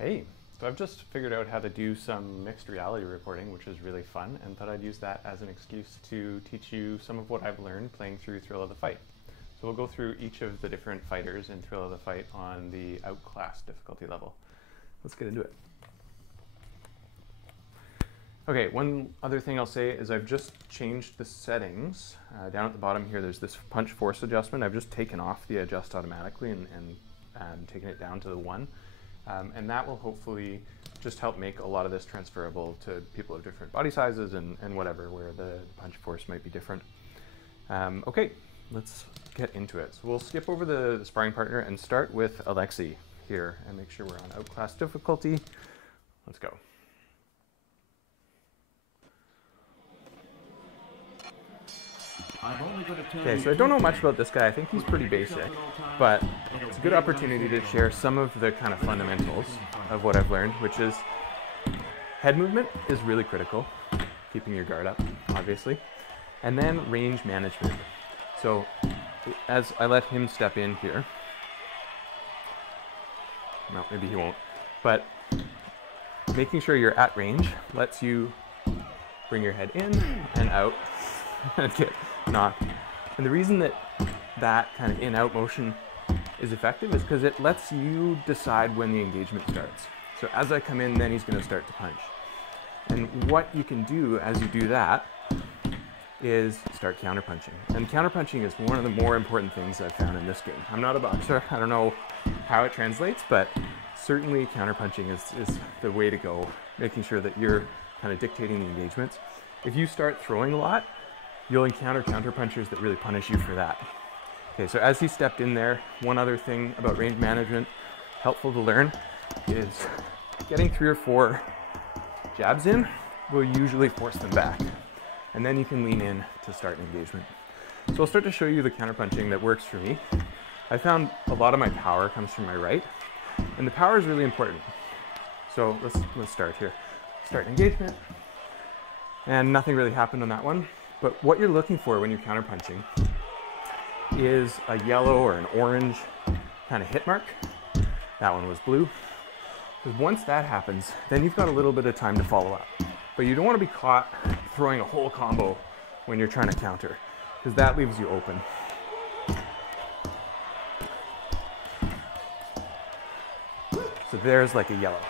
Hey, so I've just figured out how to do some mixed reality reporting, which is really fun, and thought I'd use that as an excuse to teach you some of what I've learned playing through Thrill of the Fight. So we'll go through each of the different fighters in Thrill of the Fight on the Outclass difficulty level. Let's get into it. Okay, one other thing I'll say is I've just changed the settings. Down at the bottom here, there's this punch force adjustment. I've just taken off the adjust automatically and taken it down to the 1. And that will hopefully just help make a lot of this transferable to people of different body sizes and whatever, where the punch force might be different. Okay, let's get into it. So we'll skip over the sparring partner and start with Alexei here and make sure we're on Outclass difficulty. Let's go. Okay, so I don't know much about this guy. I think he's pretty basic, but it's a good opportunity to share some of the kind of fundamentals of what I've learned, which is head movement is really critical, keeping your guard up, obviously, and then range management. So as I let him step in here, no, maybe he won't, but making sure you're at range lets you bring your head in and out and get knocked. And the reason that that kind of in-out motion is effective is because it lets you decide when the engagement starts. So as I come in, then he's going to start to punch. And what you can do as you do that is start counterpunching. And counterpunching is one of the more important things I've found in this game. I'm not a boxer. I don't know how it translates, but certainly counterpunching is the way to go, making sure that you're kind of dictating the engagements. If you start throwing a lot, you'll encounter counterpunchers that really punish you for that. Okay, so as he stepped in there, one other thing about range management, helpful to learn, is getting 3 or 4 jabs in will usually force them back. And then you can lean in to start an engagement. So I'll start to show you the counterpunching that works for me. I found a lot of my power comes from my right, and the power is really important. So let's start here. Start an engagement, and nothing really happened on that one. But what you're looking for when you're counterpunching is a yellow or an orange kind of hit mark. That one was blue. Because once that happens, then you've got a little bit of time to follow up. But you don't want to be caught throwing a whole combo when you're trying to counter, because that leaves you open. So there's like a yellow.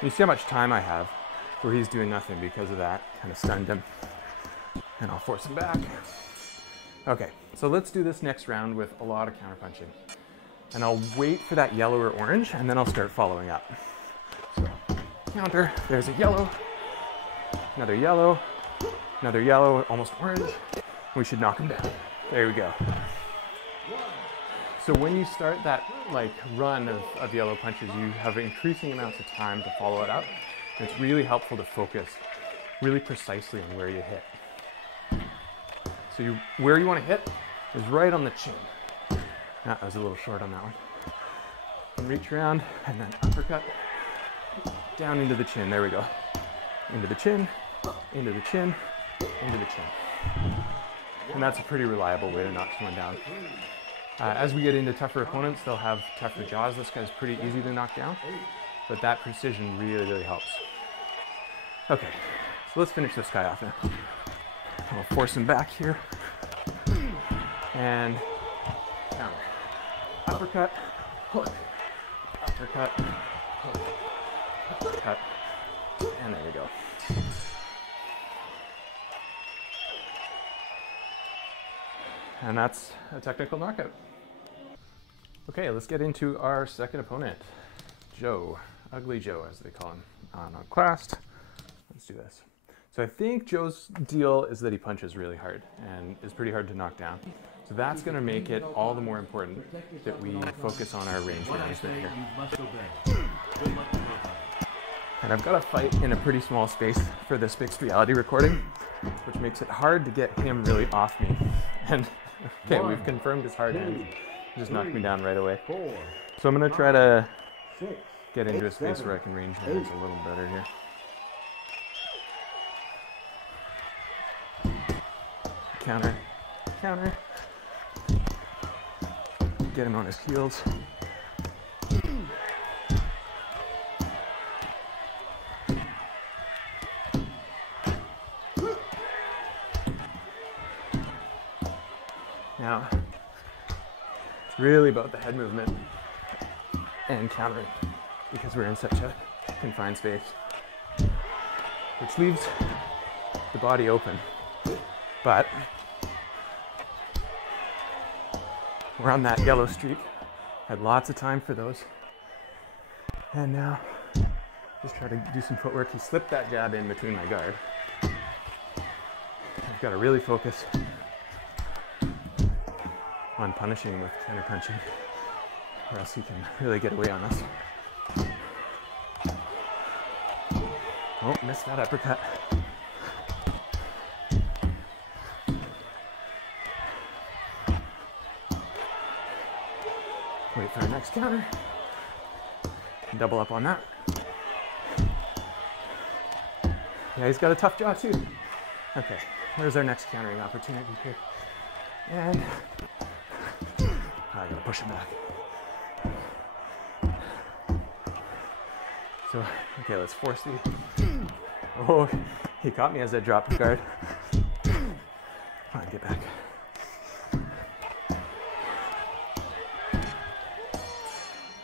You see how much time I have where he's doing nothing because of that. Kind of stunned him. And I'll force him back. Okay, so let's do this next round with a lot of counterpunching. And I'll wait for that yellow or orange, and then I'll start following up. So, counter, there's a yellow, another yellow, almost orange. We should knock him down. There we go. So when you start that like run of yellow punches, you have increasing amounts of time to follow it up. And it's really helpful to focus really precisely on where you hit. So where you want to hit is right on the chin. I was a little short on that one. And reach around and then uppercut down into the chin. There we go. Into the chin, into the chin, into the chin. And that's a pretty reliable way to knock someone down. As we get into tougher opponents, they'll have tougher jaws. This guy's pretty easy to knock down, but that precision really, really helps. Okay, so let's finish this guy off now. I'll force him back here. And counter. Uppercut, hook, uppercut, hook, uppercut, and there we go. And that's a technical knockout. Okay, let's get into our second opponent, Joe. Ugly Joe, as they call him on Outclassed. Let's do this. So I think Joe's deal is that he punches really hard and is pretty hard to knock down. So that's going to make it all the more important that we focus on our range management here. And I've got to fight in a pretty small space for this mixed reality recording, which makes it hard to get him really off me. And okay, we've confirmed his hard hands. He just knocked me down right away. So I'm going to try to get into a space where I can range manage a little better here. Counter, counter. Get him on his heels. It's really about the head movement and countering because we're in such a confined space, which leaves the body open. But we're on that yellow streak. Had lots of time for those. And now just try to do some footwork. He slipped that jab in between my guard. I've got to really focus on punishing him with counter punching, or else he can really get away on us. Oh, missed that uppercut. Wait for our next counter. Double up on that. Yeah, he's got a tough jaw too. Okay, where's our next countering opportunity here? And I gotta push him back. So, okay, let's force the... Oh, he caught me as I dropped the guard. Come on, get back.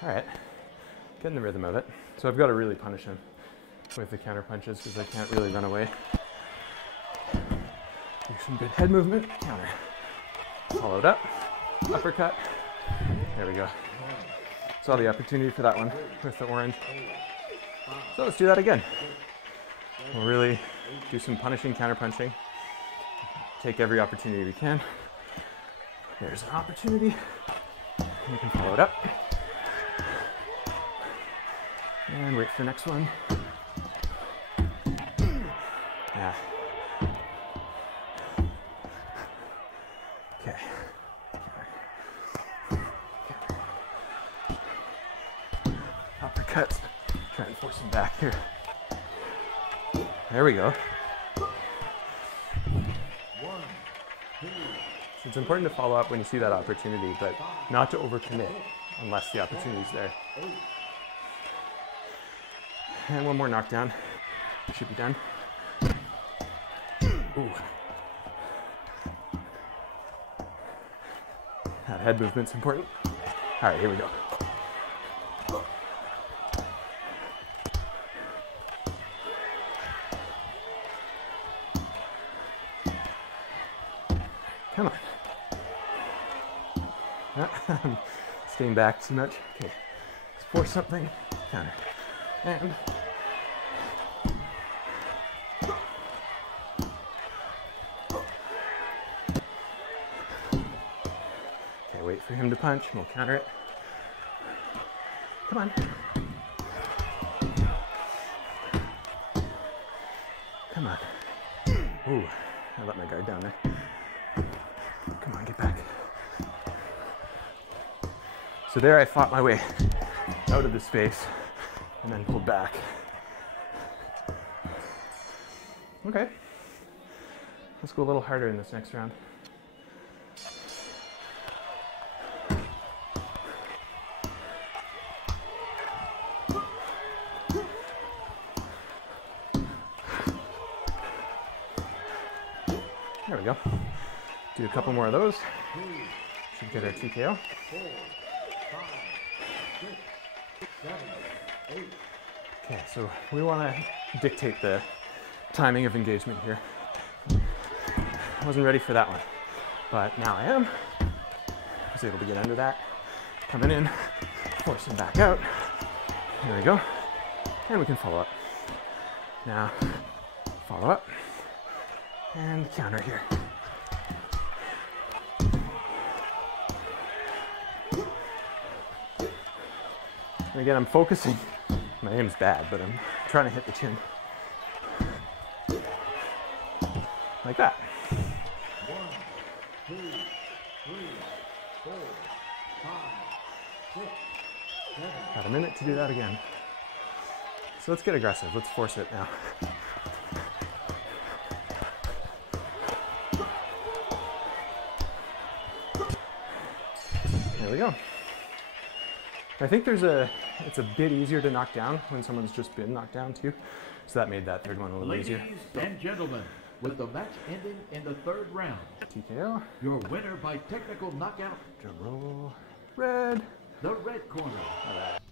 All right, getting the rhythm of it. So I've got to really punish him with the counter punches because I can't really run away. Do some good head movement, counter. Followed up, uppercut. There we go. Saw the opportunity for that one with the orange. So let's do that again. We'll really do some punishing, counter punching. Take every opportunity we can. There's an opportunity. You can follow it up. And wait for the next one. Yeah. Okay. Uppercuts. Try and force him back here. There we go. So it's important to follow up when you see that opportunity, but not to overcommit unless the opportunity's there. And one more knockdown. Should be done. Ooh. That head movement's important. All right, here we go. Come on. I'm staying back too much. Okay, let's force something. Counter. And okay, wait for him to punch and we'll counter it. Come on. Come on. Ooh, I let my guard down there. Come on, get back. So there I fought my way out of the space and then pulled back. Okay. Let's go a little harder in this next round. There we go. Do a couple more of those. Should get our TKO. Okay, so we want to dictate the timing of engagement here. I wasn't ready for that one, but now I am. I was able to get under that. Coming in, forcing back out. There we go. And we can follow up. Now, follow up. And counter here. And again, I'm focusing. My aim's bad, but I'm trying to hit the chin. Like that. 1, 2, 3, 4, 5, 6, 7. Got a minute to do that again. So let's get aggressive. Let's force it now. There we go. I think it's a bit easier to knock down when someone's just been knocked down too. So that made that third one a little easier. Ladies and gentlemen, with the match ending in the third round, TKO. your winner by technical knockout, Drum roll. red. The red corner.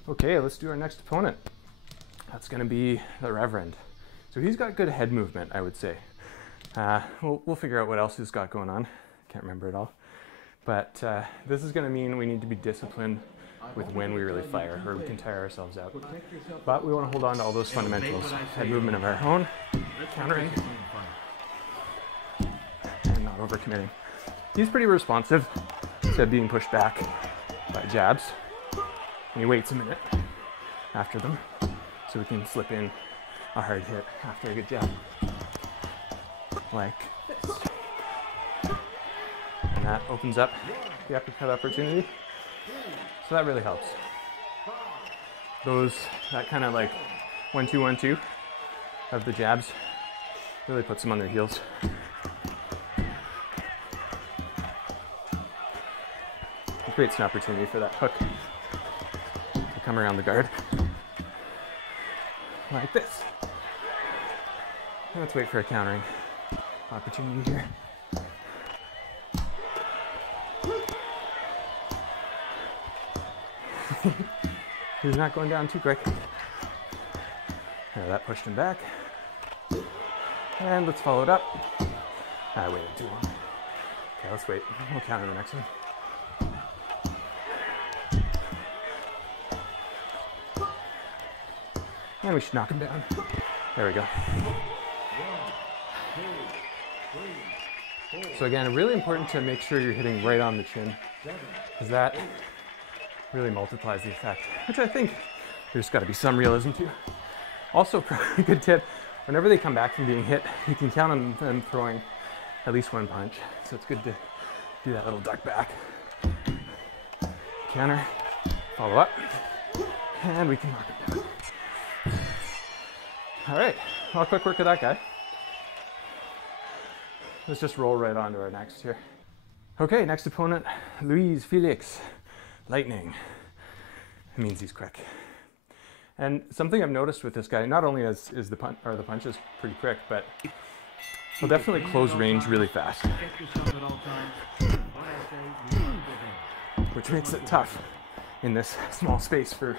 Okay, let's do our next opponent. That's going to be the Reverend. So he's got good head movement, I would say. We'll figure out what else he's got going on. Can't remember it all. But this is going to mean we need to be disciplined with when we really fire, or we can tire ourselves out. But we want to hold on to all those fundamentals. Head movement of our own, countering, and not overcommitting. He's pretty responsive to being pushed back by jabs. And he waits a minute after them so we can slip in a hard hit after a good jab. Like this. And that opens up the uppercut opportunity. So that really helps. That kind of like 1-2, 1-2 of the jabs really puts them on their heels. It creates an opportunity for that hook to come around the guard. Like this. Let's wait for a countering opportunity here. He's not going down too quick. There, that pushed him back. And let's follow it up. I waited too long. Okay, let's wait. We'll counter the next one. And we should knock him down. There we go. So again, really important to make sure you're hitting right on the chin, because that really multiplies the effect, which I think there's got to be some realism to. Also, a good tip, whenever they come back from being hit, you can count on them throwing at least one punch. So it's good to do that little duck back. Counter, follow up, and we can knock it down. All right, well, quick work of that guy. Let's just roll right on to our next here. Okay, next opponent, Luis Felix Lightning. It means he's quick. And something I've noticed with this guy, not only is the punch is pretty quick, but he'll definitely close range really fast, which makes it tough in this small space for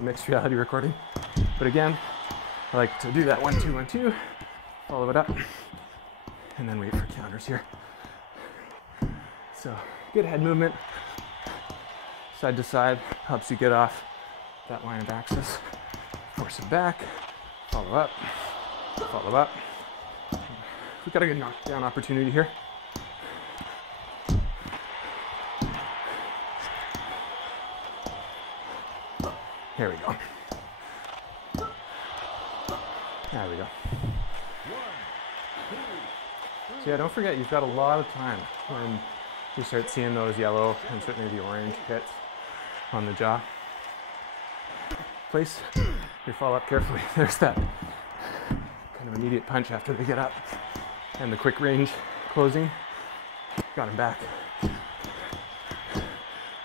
mixed reality recording. But again, I like to do that 1-2, 1-2, follow it up, and then wait for counters here. So good head movement, side to side, helps you get off that line of axis. Force it back, follow up, follow up. We've got a good knockdown opportunity here. Here we go. There we go. So yeah, don't forget you've got a lot of time when you start seeing those yellow and certainly the orange hits on the jaw. Place your follow up carefully. There's that kind of immediate punch after they get up. And the quick range closing. Got him back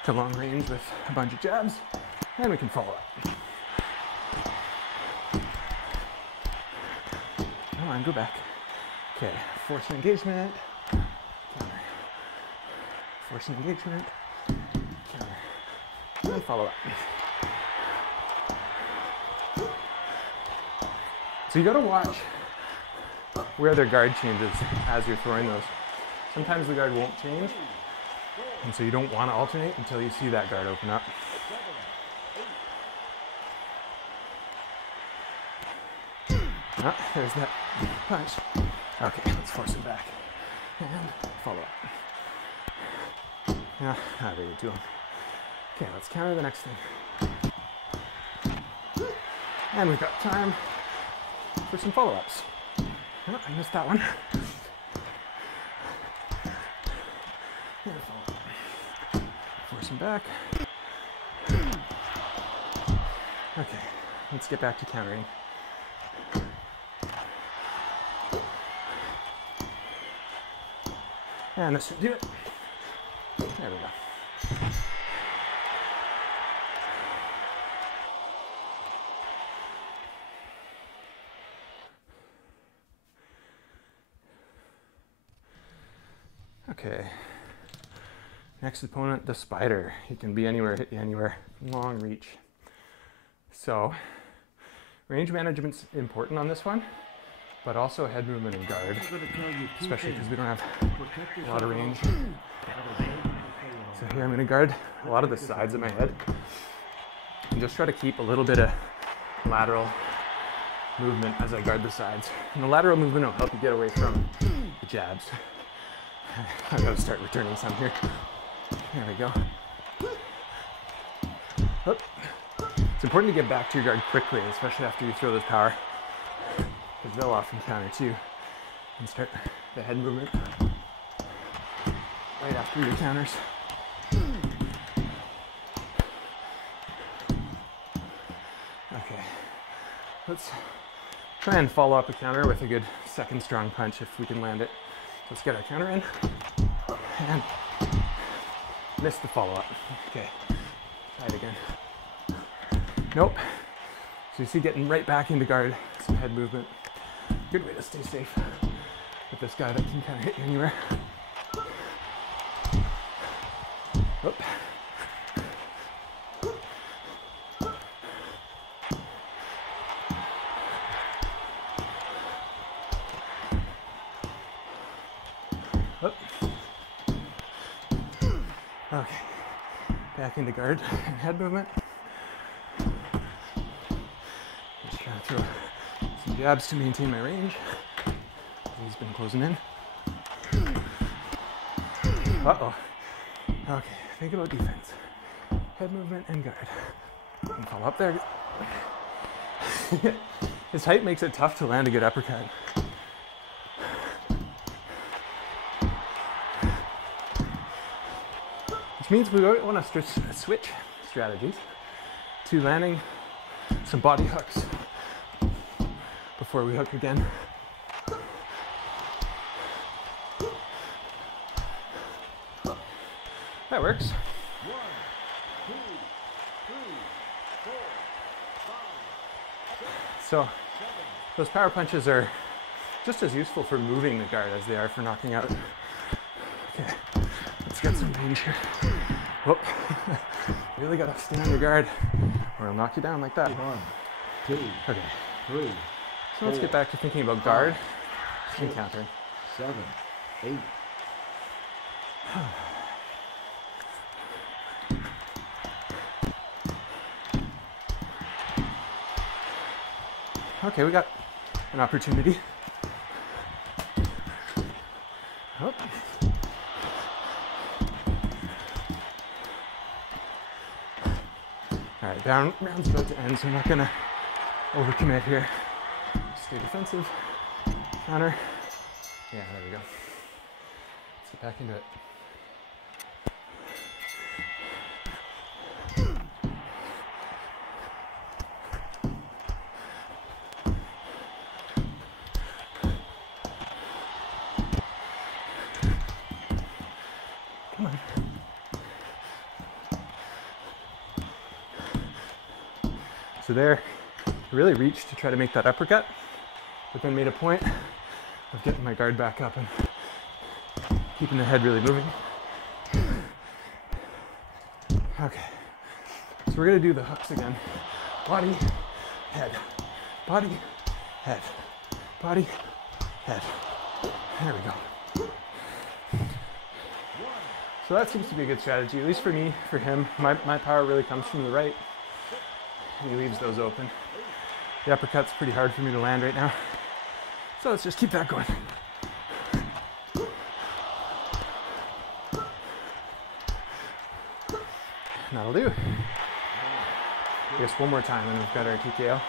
to long range with a bunch of jabs. And we can follow up. Come on, go back. Okay, force an engagement. Counter. Force an engagement. Counter. And follow up. So you gotta watch where their guard changes as you're throwing those. Sometimes the guard won't change, and so you don't want to alternate until you see that guard open up. Ah, there's that punch. Okay, let's force it back. And follow up. Yeah, I beat it to him. Okay, let's counter the next thing. And we've got time for some follow-ups. Oh, I missed that one. And follow up. Force him back. Okay, let's get back to countering. And this should do it. There we go. Okay. Next opponent, the spider. He can be anywhere, hit you anywhere. Long reach. So, range management's important on this one, but also head movement and guard, I'm gonna tell you two especially because things. we don't have Protect a lot of yourself range. So So here I'm gonna guard a lot of the sides of my head and just try to keep a little bit of lateral movement as I guard the sides. And the lateral movement will help you get away from the jabs. I gotta start returning some here. There we go. Oop. It's important to get back to your guard quickly, especially after you throw this power, because they'll often counter too. And start the head movement right after your counters. Okay, let's try and follow up a counter with a good second strong punch if we can land it. Let's get our counter in and miss the follow-up. Okay, try it again. Nope. So you see, getting right back into guard, some head movement. Good way to stay safe with this guy that can kind of hit you anywhere. Whoop. Whoop. Okay, back into guard and head movement. Just trying to throw some jabs to maintain my range. He's been closing in. Uh-oh. Okay, think about defense. Head movement and guard. And follow up there. His height makes it tough to land a good uppercut. Which means we want to switch strategies to landing some body hooks before we hook again. That works. 1, 2, 3, 4, 5, 6, So 7. those power punches are just as useful for moving the guard as they are for knocking out. Okay, let's get some range here. Whoop. Really gotta stay on your guard or it'll knock you down like that. 1, 2, Okay, 3, so let's get back to thinking about guard and countering. 7, 8. Okay, we got an opportunity. Oh. All right, round's about to end, so I'm not gonna overcommit here. Stay defensive. Counter. Yeah, there we go. Let's get back into it. Come on. So there, I really reached to try to make that uppercut, but then made a point of getting my guard back up and keeping the head really moving. Okay, so we're gonna do the hooks again. Body, head, body, head, body, head. There we go. So that seems to be a good strategy, at least for me. For him, my power really comes from the right, and he leaves those open. The uppercut's pretty hard for me to land right now, so let's just keep that going. That'll do. I guess one more time and we've got our TKO.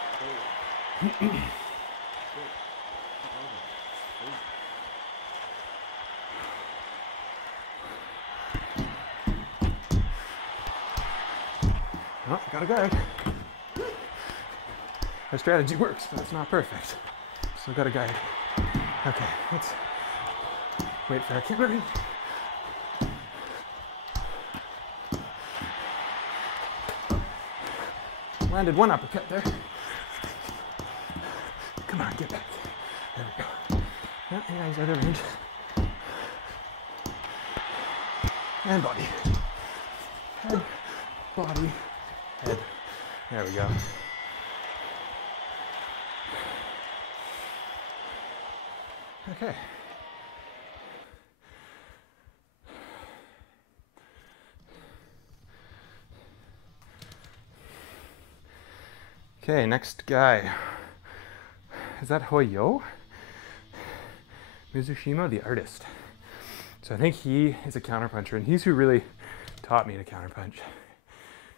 Oh, got a guard. Our strategy works, but it's not perfect. Still got a guard. Okay, let's wait for our counter. Landed one uppercut there. Come on, get back. There we go. Yeah, he's out of range. and body. Head, body, head. There we go. Okay. Okay, next guy. Is that Hoyo? Mizushima, the artist. So I think he is a counterpuncher, and he's who really taught me to counterpunch,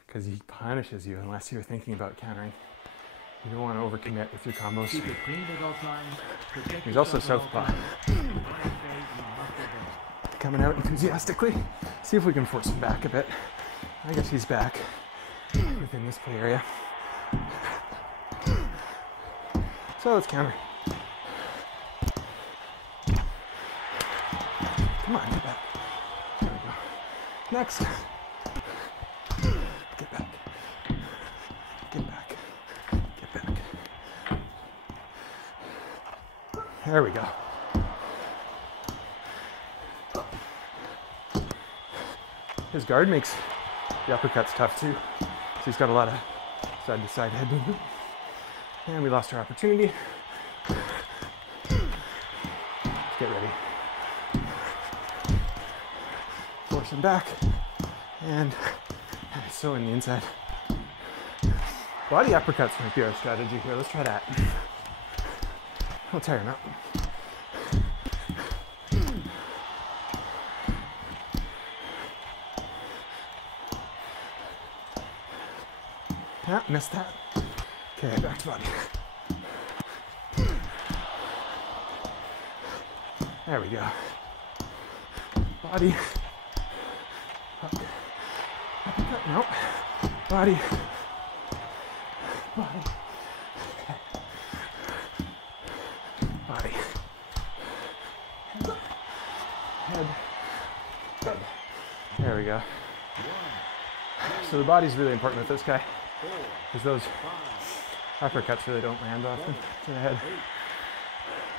because he punishes you unless you're thinking about countering. You don't want to overcommit with your combos. Keep it clean at all times. Protect He's also yourself at all southpaw. times. What I say, you must obey. Coming out enthusiastically. See if we can force him back a bit. I guess he's back within this play area. So let's counter. Come on, get back. There we go. Next. Get back. Get back. Get back. There we go. His guard makes the uppercuts tough too. So he's got a lot of side to side head movement. And we lost our opportunity. Get ready. Force him back. And so in the inside. Body uppercuts might be our strategy here. Let's try that. I'll tear him up. Ah, missed that. Okay, back to body. There we go. Body. Hook. Uppercut. Nope. Body. Body. Body. Head. Head. There we go. So the body's really important with this guy, because those uppercuts really don't land often to the head.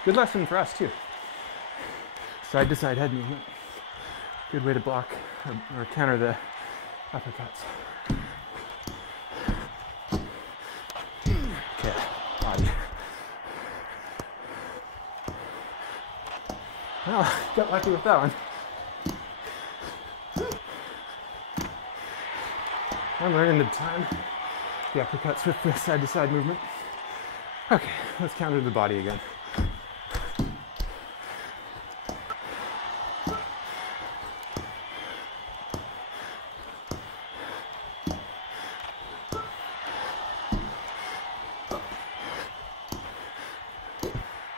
Good lesson for us too. Side to side head movement. Good way to block or counter the uppercuts. Okay, body. Well, got lucky with that one. I'm learning the time. The uppercuts with the side to side movement. Okay, let's counter the body again.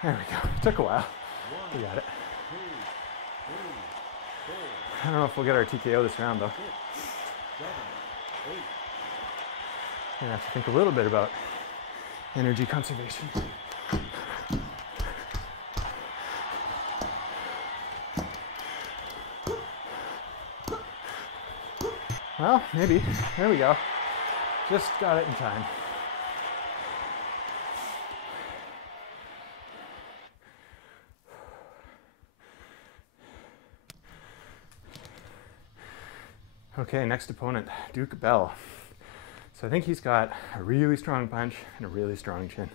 There we go. It took a while. We got it. I don't know if we'll get our TKO this round though. I'm gonna have to think a little bit about energy conservation. Well, maybe. There we go. Just got it in time. Okay, next opponent, Duke Bell. So I think he's got a really strong punch and a really strong chin.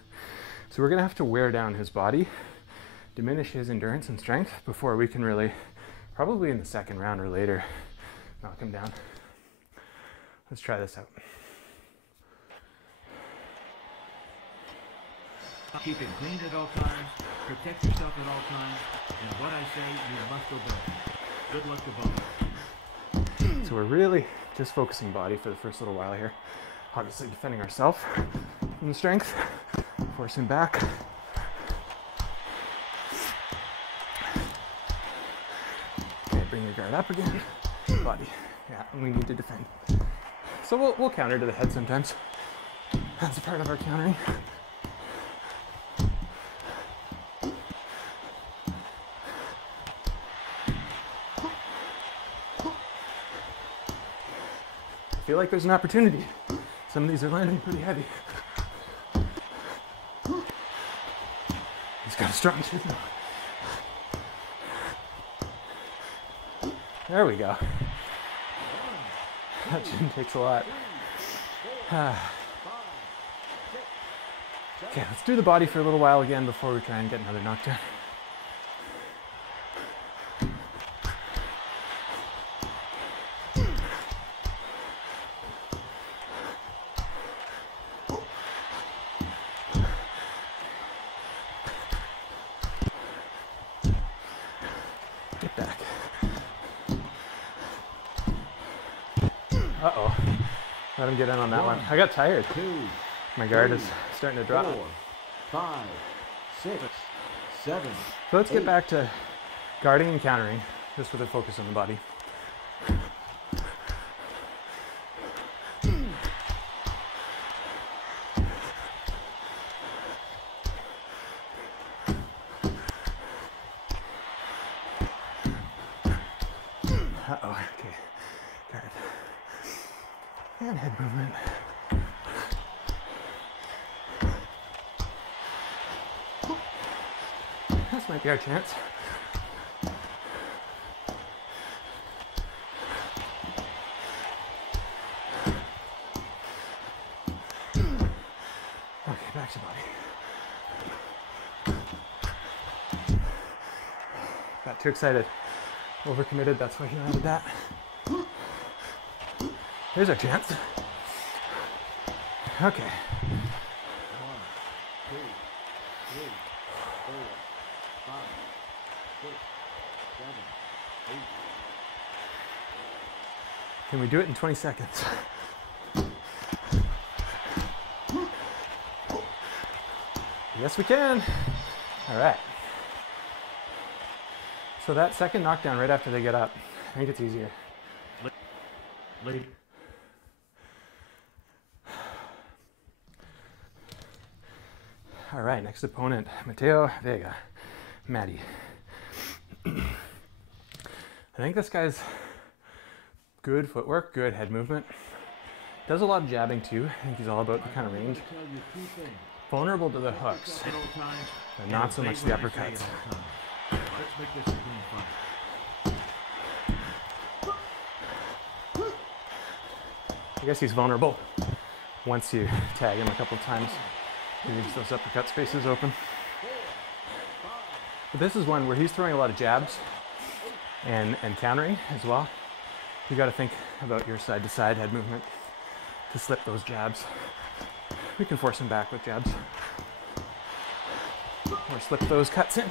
So we're gonna have to wear down his body, diminish his endurance and strength before we can really, probably in the second round or later, knock him down. Let's try this out. Keep it clean at all times. Protect yourself at all times. And what I say, you must obey. Good luck to both. So we're really just focusing body for the first little while here. Obviously defending ourselves from the strength, forcing back. Okay, bring your guard up again. Body. Yeah, and we need to defend. So we'll counter to the head sometimes. That's a part of our countering. I feel like there's an opportunity. Some of these are landing pretty heavy. He's got a strong chin though. There we go. That gym takes a lot. Okay, let's do the body for a little while again before we try and get another knockdown. Get back. Uh-oh. Let him get in on that one. I got tired. 2, My guard 3, is starting to drop. 4, 5, 6, 7. So let's get 8. back to guarding and countering, just with a focus on the body. Uh-oh, okay. Guard. And head movement. This might be our chance. Okay, back to body. Got too excited. Overcommitted, that's why he added that. Here's our chance. Okay. 1, 2, 3, 4, 5, 6, 7, 8. Can we do it in 20 seconds? Yes, we can. All right. So that second knockdown right after they get up, I think it's easier. Late. All right, next opponent, Mateo Vega, Matty. I think this guy's good footwork, good head movement. Does a lot of jabbing too. I think he's all about the kind of range. Tell you 2 things. Vulnerable to the hooks, At all times, but not so much the obey what I say uppercuts. at all times. Let's make this a clean fight. I guess he's vulnerable once you tag him a couple of times. He leaves those uppercut spaces open. But this is one where he's throwing a lot of jabs and countering as well. You got to think about your side to side head movement to slip those jabs. We can force him back with jabs. Or slip those cuts in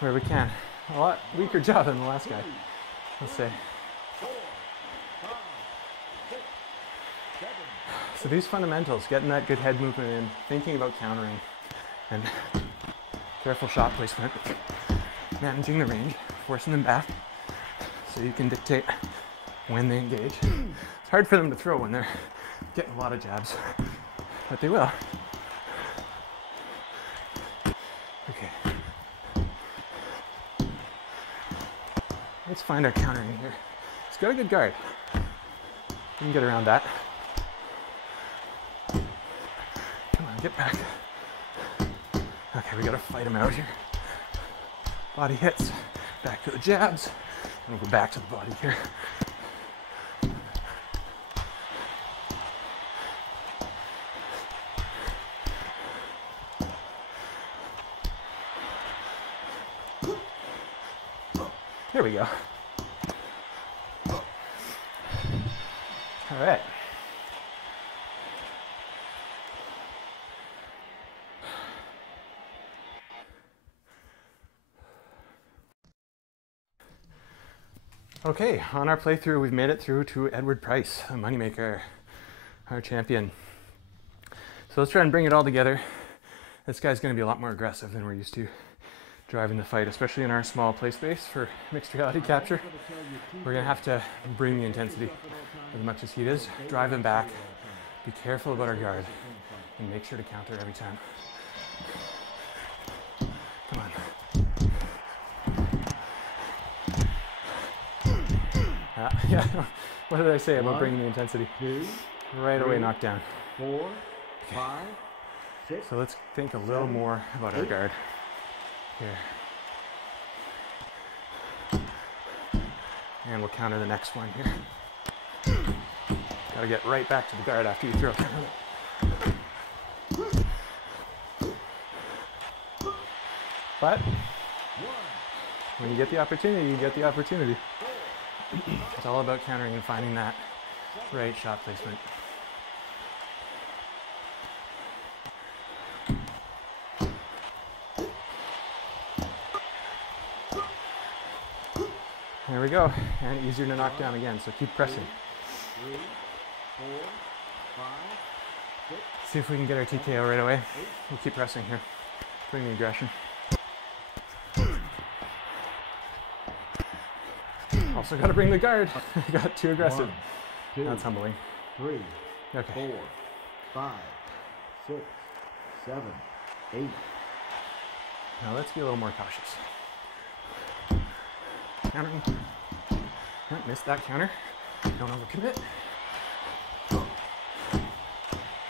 where we can. A lot weaker jaw than the last guy, let's say. So these fundamentals, getting that good head movement in, thinking about countering, and careful shot placement, managing the range, forcing them back so you can dictate when they engage. It's hard for them to throw when they're getting a lot of jabs, but they will. Okay. Let's find our countering here. He's got a good guard. We can get around that. Come on, get back. Okay, we gotta fight him out here. Body hits, back to the jabs, and we'll go back to the body here. There we go. All right. Okay, on our playthrough, we've made it through to Edward Price, a moneymaker, our champion. So let's try and bring it all together. This guy's going to be a lot more aggressive than we're used to driving the fight, especially in our small play space for mixed reality capture. We're going to have to bring the intensity as much as he is, drive him back, be careful about our guard, and make sure to counter every time. Come on. Yeah, what did I say about bringing the intensity? 2, Right away, knocked down. 4, 5, 6. So let's think a little more about our guard here. And we'll counter the next one here. Gotta get right back to the guard after you throw counter. But when you get the opportunity, you get the opportunity. It's all about countering and finding that right shot placement. There we go, and easier to knock down again, so keep pressing. 3, 4, 5, 6. See if we can get our TKO right away. We'll keep pressing here, bring the aggression. Also got to bring the guard. Got too aggressive. 1, 2, That's humbling. 3, Okay. 4, 5, 6, 7, 8. Now let's be a little more cautious. Countering. Oh, missed that counter. Don't overcommit.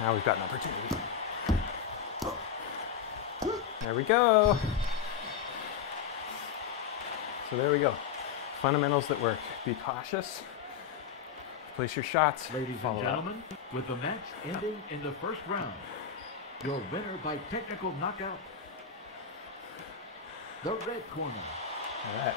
Now we've got an opportunity. There we go. So there we go. Fundamentals that work. Be cautious. Place your shots. Ladies and Follow up. gentlemen, with the match ending in the first round, your winner by technical knockout, the red corner. All right.